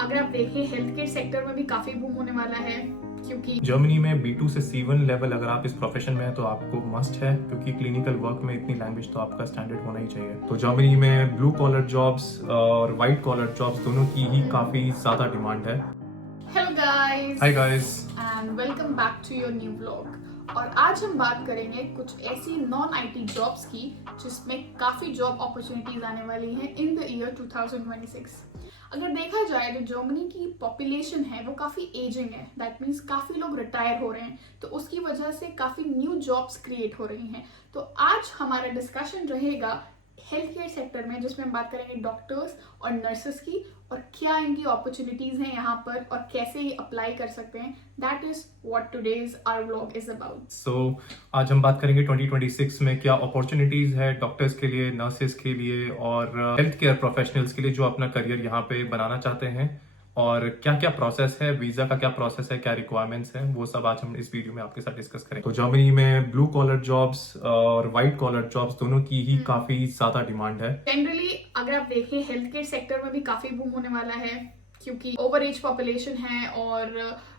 अगर आप देखें हेल्थ केयर सेक्टर में भी काफी बूम होने वाला है, क्योंकि जर्मनी में B2 से C1 लेवल अगर आप इस प्रोफेशन में हैं तो आपको मस्ट है, क्योंकि क्लिनिकल वर्क में इतनी लैंग्वेज तो आपका स्टैंडर्ड होना ही चाहिए। तो जर्मनी में ब्लू कॉलर जॉब्स और वाइट कॉलर जॉब्स दोनों की ही काफी ज्यादा डिमांड है। Hello guys, hi guys, and welcome back to your new vlog. और आज हम बात करेंगे कुछ ऐसी नॉन आईटी जॉब्स की जिसमें काफी जॉब अपॉर्चुनिटीज आने वाली हैं इन द ईयर 2026। अगर देखा जाए तो जर्मनी की पॉपुलेशन है वो काफी एजिंग है, दैट मीन्स काफी लोग रिटायर हो रहे हैं, तो उसकी वजह से काफी न्यू जॉब्स क्रिएट हो रही हैं। तो आज हमारा डिस्कशन रहेगा हेल्थ केयर सेक्टर में, जिसमें हम बात करेंगे डॉक्टर्स और नर्सेस की और क्या इनकी अपॉर्चुनिटीज हैं यहाँ पर और कैसे ये अप्लाई कर सकते हैं। That is what today's our vlog is about. So आज हम बात करेंगे 2026 में क्या अपॉर्चुनिटीज है डॉक्टर्स के लिए, नर्सेस के लिए और हेल्थ केयर प्रोफेशनल्स के लिए जो अपना करियर यहाँ पे बनाना चाहते हैं, और क्या क्या प्रोसेस है, वीजा का क्या प्रोसेस है, क्या रिक्वायरमेंट्स हैं, वो सब आज हम इस वीडियो में आपके साथ डिस्कस करेंगे। तो जर्मनी में ब्लू कॉलर जॉब्स और वाइट कॉलर जॉब्स दोनों की ही काफी ज्यादा डिमांड है। जनरली अगर आप देखें हेल्थ केयर सेक्टर में भी काफी बूम होने वाला है, क्योंकि ओवर एज पॉपुलेशन है और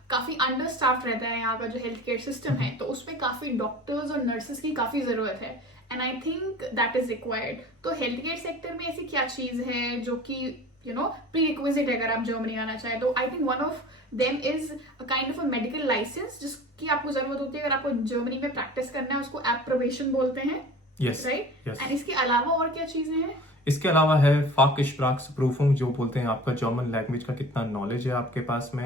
काफी अंडर स्टाफ रहता है यहाँ का जो हेल्थ केयर सिस्टम है, तो उसमें काफी डॉक्टर्स और नर्सेस की काफी जरूरत है and I think that is required. तो हेल्थ केयर सेक्टर में ऐसी क्या चीज है जो कि प्री रिक्विजिट है अगर आप जर्मनी आना चाहे तो? I think one of them is a kind of a medical licence जिसकी आपको जरूरत होती है अगर आपको जर्मनी में प्रैक्टिस करना है, उसको एप्रोबेशन बोलते हैं, राइट? एंड इसके अलावा और क्या चीजें हैं? इसके अलावा है फाक्स्प्राक्सप्रूफुंग, जो बोलते हैं आपका जर्मन लैंग्वेज का कितना नॉलेज है आपके पास में।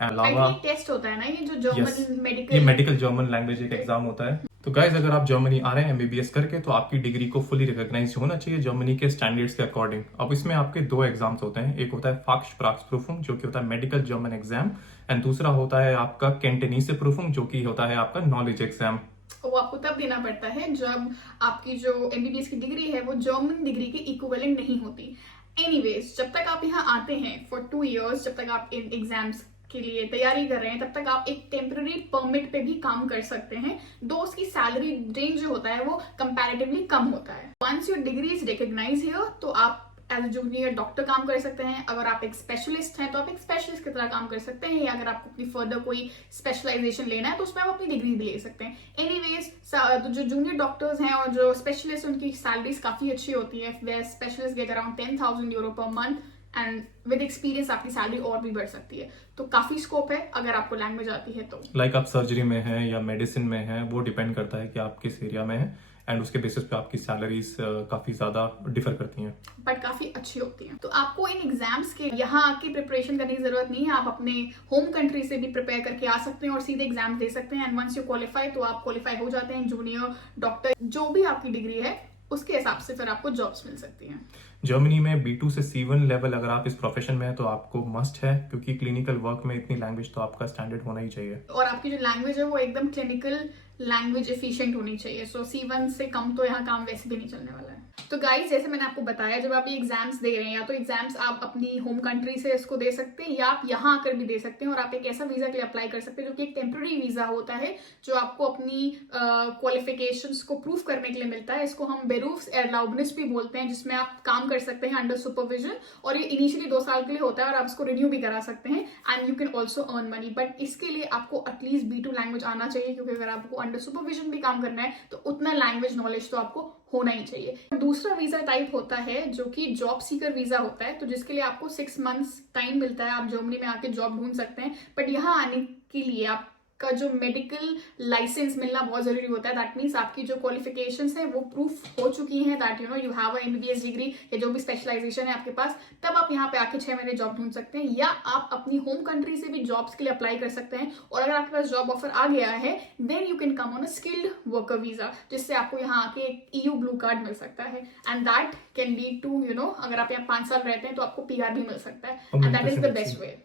अलावा टेस्ट होता है ना ये जो जर्मन ये मेडिकल जर्मन लैंग्वेज एक एग्जाम होता है। तो गाइज अगर आप जर्मनी आ रहे हैं MBBS करके तो आपकी डिग्री को फुली रिकॉग्नाइज होना चाहिए जर्मनी के स्टैंडर्ड्स के अकॉर्डिंग। अब इसमें आपके दो एग्जाम्स होते हैं, एक होता है फाक्स्प्राक्सप्रूफुंग जो कि होता है मेडिकल जर्मन एग्जाम, एंड दूसरा होता है आपका केंटेनीसेप्रूफुंग जो कि होता है आपका नॉलेज एग्जाम। वो आपको तब देना पड़ता है जब आपकी जो MBBS की डिग्री है वो जर्मन डिग्री के इक्विवेलेंट नहीं होती। एनीवेज, जब तक आप यहाँ आते हैं फॉर 2 years, जब तक आप इन एग्जाम्स के लिए तैयारी कर रहे हैं तब तक आप एक टेम्पररी परमिट पे भी काम कर सकते हैं, दो उसकी सैलरी रेंज जो होता है वो कंपैरेटिवली कम होता है। Once your degree is recognise here तो आप एज ए जूनियर डॉक्टर काम कर सकते हैं। अगर आप एक स्पेशलिस्ट हैं तो आप एक स्पेशलिस्ट की तरह काम कर सकते हैं, या अगर आपको अपनी फर्दर कोई स्पेशलाइजेशन लेना है तो उसमें आप अपनी डिग्री भी ले सकते हैं। एनीवेज, तो जो जूनियर डॉक्टर्स हैं और जो स्पेशलिस्ट उनकी सैलरीज काफी अच्छी होती है। वे specialist get around 10,000 euro per month and with experience आपकी सैलरी और भी बढ़ सकती है। तो काफी स्कोप है अगर आपको लैंग्वेज आती है तो। लाइक आप सर्जरी में हैं या मेडिसिन में हैं, वो डिपेंड करता है कि आप किस एरिया में हैं, एंड उसके बेसिस पे आपकी सैलरीज काफी ज्यादा डिफर करती हैं, बट काफी अच्छी होती हैं। तो आपको इन एग्जाम्स के यहाँ आके प्रिपरेशन करने की जरूरत नहीं है, आप अपने होम कंट्री से भी प्रिपेयर करके आ सकते हैं और सीधे एग्जाम दे सकते हैं। एंड वंस यू क्वालिफाई तो आप क्वालिफाई हो जाते हैं जूनियर डॉक्टर, जो भी आपकी डिग्री है उसके हिसाब से फिर आपको जॉब्स मिल सकती हैं। जर्मनी में B2 से C1 लेवल अगर आप इस प्रोफेशन में हैं तो आपको मस्ट है, क्योंकि क्लिनिकल वर्क में इतनी लैंग्वेज तो आपका स्टैंडर्ड होना ही चाहिए। और आपकी जो लैंग्वेज है वो एकदम क्लिनिकल लैंग्वेज एफिशिएंट होनी चाहिए। सो C1 से कम तो यहाँ काम वैसे भी नहीं चलने वाला है। तो गाइज, जैसे मैंने आपको बताया, जब आप ये एग्जाम्स दे रहे हैं या तो एग्जाम्स आप अपनी होम कंट्री से इसको दे सकते हैं या आप यहाँ आकर भी दे सकते हैं, और आप एक ऐसा वीजा के लिए अप्लाई कर सकते हैं जो कि एक टेम्पररी वीजा होता है जो आपको अपनी क्वालिफिकेशंस को प्रूफ करने के लिए मिलता है। इसको हम बेरूफ एर्लाउबनिस भी बोलते हैं, जिसमें आप काम कर सकते हैं अंडर सुपरविजन, और ये इनिशियली 2 साल के लिए होता है और आप इसको रिन्यू भी करा सकते हैं and you can also earn money. But इसके लिए आपको एटलीस्ट B2 लैंग्वेज आना चाहिए, क्योंकि अगर आपको अंडर सुपरविजन भी काम करना है तो उतना लैंग्वेज नॉलेज तो आपको होना ही चाहिए। दूसरा वीजा टाइप होता है जो कि जॉब सीकर वीजा होता है, तो जिसके लिए आपको 6 months टाइम मिलता है, आप जर्मनी में आके जॉब ढूंढ सकते हैं। बट यहाँ आने के लिए आपका जो मेडिकल लाइसेंस मिलना बहुत जरूरी होता है। दैट मीन्स आपकी जो क्वालिफिकेशंस है वो प्रूफ हो चुकी हैं that you have a MBBS degree या जो भी स्पेशलाइजेशन है आपके पास, तब आप यहाँ पे आके 6 महीने जॉब ढूंढ सकते हैं। या आप अपनी होम कंट्री से भी जॉब्स के लिए अप्लाई कर सकते हैं, और अगर आपके पास जॉब ऑफर आ गया है then you can come on a skilled worker visa, जिससे आपको यहाँ आके एक EU ब्लू कार्ड मिल सकता है and that can lead to अगर आप यहाँ 5 साल रहते हैं तो आपको PR भी मिल सकता है, and that is the best way.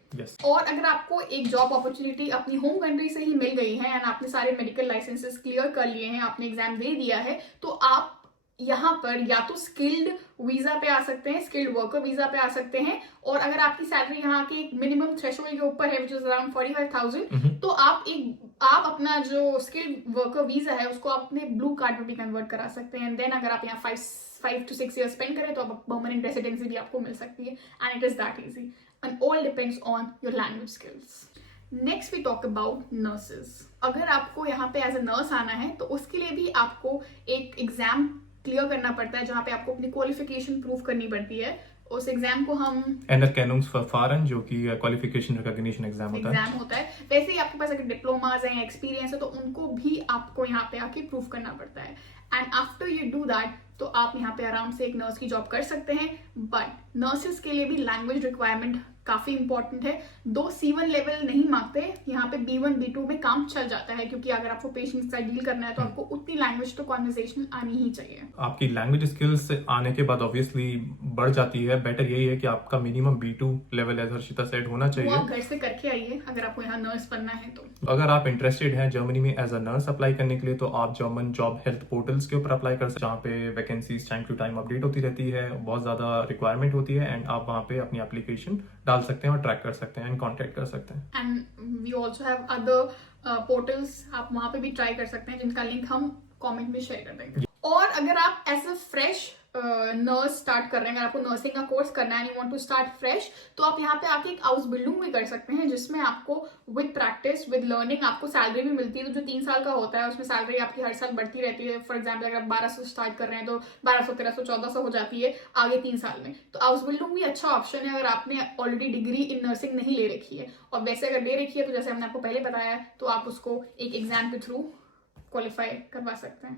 और अगर आपको एक जॉब अपॉर्चुनिटी अपनी होम कंट्री से ही मिल गई है एंड आपने सारे मेडिकल लाइसेंसेस क्लियर कर लिए हैं, आपने एग्जाम दे दिया है, तो आप यहाँ पर या तो स्किल्ड वीजा पे आ सकते हैं, स्किल्ड वर्कर वीजा पे आ सकते हैं, और अगर आपकी सैलरी यहाँ के एक मिनिमम थ्रेशोल्ड के ऊपर है विच इज अराउंड 45,000, तो आप अपना जो स्किल्ड वर्कर वीजा है उसको अपने ब्लू कार्ड में भी कन्वर्ट करा सकते हैं। एंड देन अगर आप यहाँ 5 to 6 years स्पेंड करें तो आप परमानेंट रेसिडेंसी भी आपको मिल सकती है, and it is that easy. and all depends on your language skills. Next we talk about nurses. अगर आपको यहाँ पे एज अ नर्स आना है तो उसके लिए भी आपको एक एग्जाम क्लियर करना पड़ता है, जहाँ पे आपको अपनी क्वालिफिकेशन प्रूव करनी पड़ती है। उस एग्जाम को हम Anerkennungsverfahren, जो कि क्वालिफिकेशन रिकॉग्निशन एग्जाम होता है। वैसे ही आपके पास अगर डिप्लोमाज हैं या एक्सपीरियंस है तो उनको भी आपको यहाँ पे आके प्रूव करना पड़ता है। And after you do that तो आप यहाँ पे आराम से एक नर्स की जॉब कर सकते हैं। बट नर्सेस के लिए भी लैंग्वेज रिक्वायरमेंट काफी इंपॉर्टेंट है। दो C1 लेवल नहीं मांगते, यहाँ पे B1 B2 में काम चल जाता है, क्योंकि अगर आपको पेशेंट्स का डील करना है तो आपको उतनी लैंग्वेज तो कॉन्वर्सेशन आनी ही चाहिए। आपकी लैंग्वेज स्किल्स आने के बाद ऑब्वियसली बढ़ जाती है। बेटर यही है कि आपका minimum B2 level as Harshita said होना चाहिए। वो आप घर से करके आइए अगर आपको यहाँ नर्स बनना है तो। अगर आप इंटरेस्टेड हैं जर्मनी में एज अ नर्स अप्लाई करने के लिए तो आप जर्मन जॉब हेल्थ पोर्टल्स के ऊपर अप्लाई कर सकते हैं, जहाँ पे vacancies time to time update होती रहती है, बहुत ज्यादा रिक्वायरमेंट होती है एंड आप वहाँ पे अपनी एप्लीकेशन डाल सकते हैं और ट्रैक कर सकते हैं एंड कॉन्टेक्ट कर सकते हैं। And we also have other portals, आप वहाँ पे भी ट्राई कर सकते हैं, जिनका लिंक हम कमेंट में शेयर कर देंगे। और अगर आप as a fresh nurse start कर रहे हैं, अगर आपको नर्सिंग का कोर्स करना है, you want to start fresh, तो आप यहाँ पे आके एक आउसबिल्डिंग भी कर सकते हैं, जिसमें आपको विद प्रैक्टिस विद लर्निंग आपको सैलरी भी मिलती है। तो जो 3 साल का होता है उसमें सैलरी आपकी हर साल बढ़ती रहती है। फॉर एग्जाम्पल अगर आप 1200 स्टार्ट कर रहे हैं तो 1200 1300 1400 हो जाती है आगे 3 साल में। तो आउसबिल्डिंग भी अच्छा ऑप्शन है अगर आपने ऑलरेडी डिग्री इन नर्सिंग नहीं ले रखी है। और वैसे अगर ले रखी है तो जैसे हमने आपको पहले बताया तो आप उसको एक एग्जाम के थ्रू क्वालिफाई करवा सकते हैं।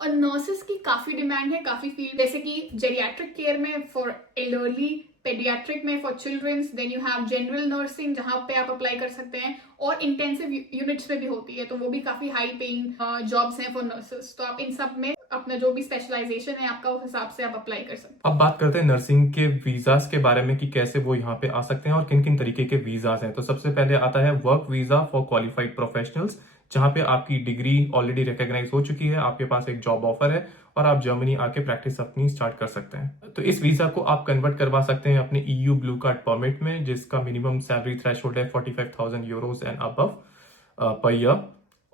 और नर्सेस की काफी डिमांड है काफी फील्ड, जैसे कि जेरियाट्रिक केयर में फॉर एल्डरली, पेडियाट्रिक में for childrens, then you have general nursing जहां पे आप अप्लाई कर सकते हैं, और इंटेंसिव यूनिट्स में भी होती है, तो वो भी काफी हाई पेइंग जॉब्स हैं फॉर नर्सेस। तो आप इन सब में अपना जो भी स्पेशलाइजेशन है आपका उस हिसाब से आप अप्लाई कर सकते हैं। अब बात करते हैं नर्सिंग के वीजास के बारे में कि कैसे वो यहाँ पे आ सकते हैं और किन किन तरीके के वीजास हैं। तो सबसे पहले आता है work visa for qualified professionals, जहाँ पे आपकी डिग्री ऑलरेडी रिकॉग्नाइज हो चुकी है, आपके पास एक जॉब ऑफर है और आप जर्मनी आके प्रैक्टिस अपनी स्टार्ट कर सकते हैं। तो इस वीजा को आप कन्वर्ट करवा सकते हैं अपने EU ब्लू कार्ड परमिट में, जिसका मिनिमम सैलरी थ्रेशोल्ड है 45,000 euros and above per year,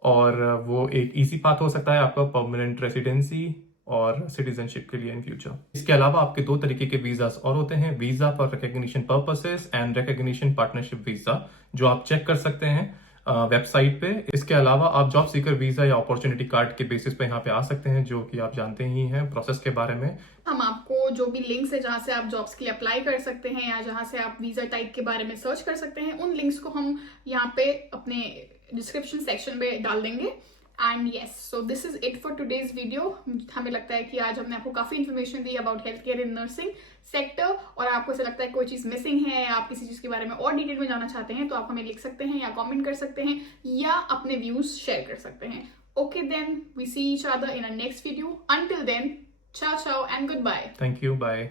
और वो एक इजी पाथ हो सकता है आपका परमानेंट रेसिडेंसी और सिटीजनशिप के लिए इन फ्यूचर। इसके अलावा आपके 2 तरीके के वीजास और होते हैं, visa for recognition purposes and recognition partnership visa, जो आप चेक कर सकते हैं वेबसाइट पे। इसके अलावा आप जॉब सीकर वीजा या अपॉर्चुनिटी कार्ड के बेसिस पे यहाँ पे आ सकते हैं, जो कि आप जानते ही हैं प्रोसेस के बारे में। हम आपको जो भी लिंक्स है जहां से आप जॉब्स के लिए अप्लाई कर सकते हैं या जहां से आप वीजा टाइप के बारे में सर्च कर सकते हैं, उन लिंक्स को हम यहाँ पे अपने डिस्क्रिप्शन सेक्शन में डाल देंगे। And yes, so this is it for today's video. हमें लगता है कि आज हमने आपको काफी information the about health care in nursing sector, और आपको ऐसा लगता है कोई चीज मिसिंग है, आप किसी चीज के बारे में और डिटेल में जानना चाहते हैं तो आप हमें लिख सकते हैं या कमेंट कर सकते हैं या अपने व्यूज शेयर कर सकते हैं। Okay then, we see each other in a next video. Until then, ciao ciao and goodbye. Thank you, bye.